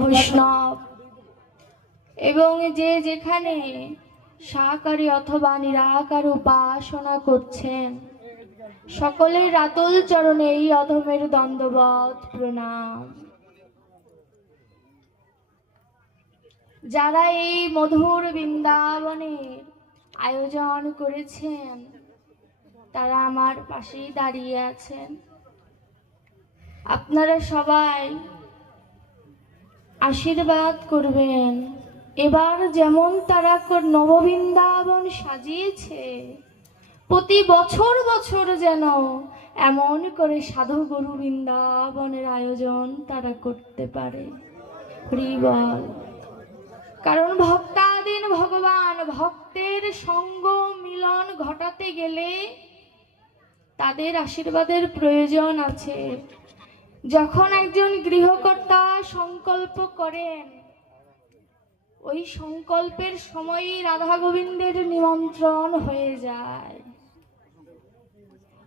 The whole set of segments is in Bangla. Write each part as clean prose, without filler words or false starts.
বৈষ্ণব এবং যে যেখানে সাকারী অথবা নিরাকার উপাসনা করছেন, সকলের রাতুল চরণে এই অধমের দণ্ডবৎ প্রণাম। যারা এই মধুর বৃন্দাবনের আয়োজন করেছেন তারা আমার পাশেই দাঁড়িয়ে আছেন। আপনারা সবাই আশীর্বাদ করবেন। এবার যেমন তারা নববৃন্দাবন সাজিয়েছে, প্রতি বছর বছর যেন এমন করে সাধু গুরু বৃন্দাবনের আয়োজন তারা করতে পারে। হরি বল। কারণ ভক্তাধীন ভগবান, ভক্তের সঙ্গ মিলন ঘটাতে গেলে তাদের আশীর্বাদের প্রয়োজন আছে। যখন একজন গৃহকর্তা সংকল্প করেন, ওই সংকল্পের সময়ই রাধা গোবিন্দের নিমন্ত্রণ হয়ে যায়।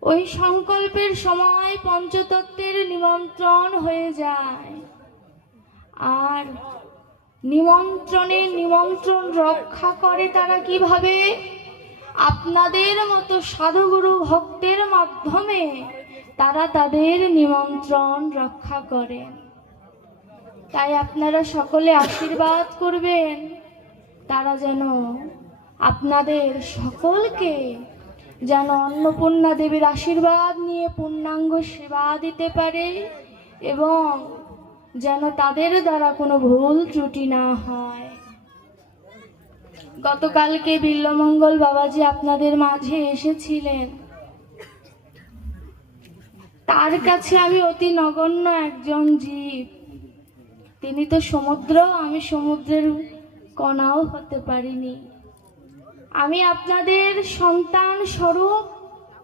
ওই সংকল্পের সময় পঞ্চতত্ত্বের নিমন্ত্রণ হয়ে যায়। আর নিমন্ত্রণ রক্ষা করে তারা কিভাবে? আপনাদের মতো সাধুগুরু ভক্তের মাধ্যমে তারা তাদের নিমন্ত্রণ রক্ষা করেন। তাই আপনারা সকলে আশীর্বাদ করবেন, তারা যেন আপনাদের সকলকে যেন অন্নপূর্ণা দেবীর আশীর্বাদ নিয়ে পূর্ণাঙ্গ সেবা দিতে পারে এবং যেন তাদের দ্বারা কোনো ভুল ত্রুটি না হয়। গতকালকে বিল্লমঙ্গল বাবাজি আপনাদের মাঝে এসেছিলেন। তার কাছে আমি অতি নগণ্য একজন জীব। তিনি তো সমুদ্র, আমি সমুদ্রের কণাও হতে পারিনি। আমি আপনাদের সন্তান স্বরূপ,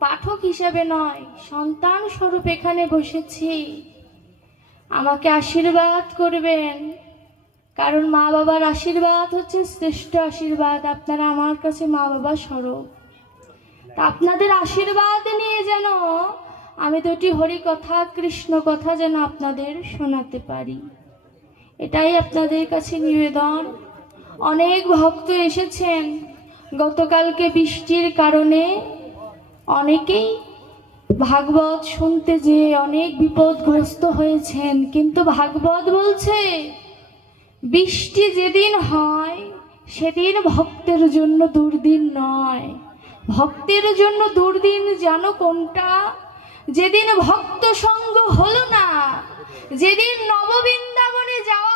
পাঠক হিসেবে নয়, সন্তান স্বরূপ এখানে বসেছি। আমাকে আশীর্বাদ করবেন, কারণ মা বাবার আশীর্বাদ হচ্ছে শ্রেষ্ঠ আশীর্বাদ। আপনারা আমার কাছে মা বাবা স্বরূপ। তা আপনাদের আশীর্বাদ নিয়ে যেন আমি দুটি হরি কথা, কৃষ্ণ কথা যেন আপনাদের শোনাতে পারি, এটাই আপনাদের কাছে নিবেদন। অনেক ভক্ত এসেছেন। গতকালকে বৃষ্টির কারণে অনেকেই ভাগবত শুনতে যে অনেক বিপদগ্রস্ত হয়েছেন, কিন্তু ভাগবত বলছে বৃষ্টি যেদিন হয় সেদিন ভক্তের জন্য দুর্দিন নয়। ভক্তের জন্য দুর্দিন জানো কোনটা? যেদিন ভক্ত সঙ্গ হলো না, যেদিন নববৃন্দাবনে যাওয়া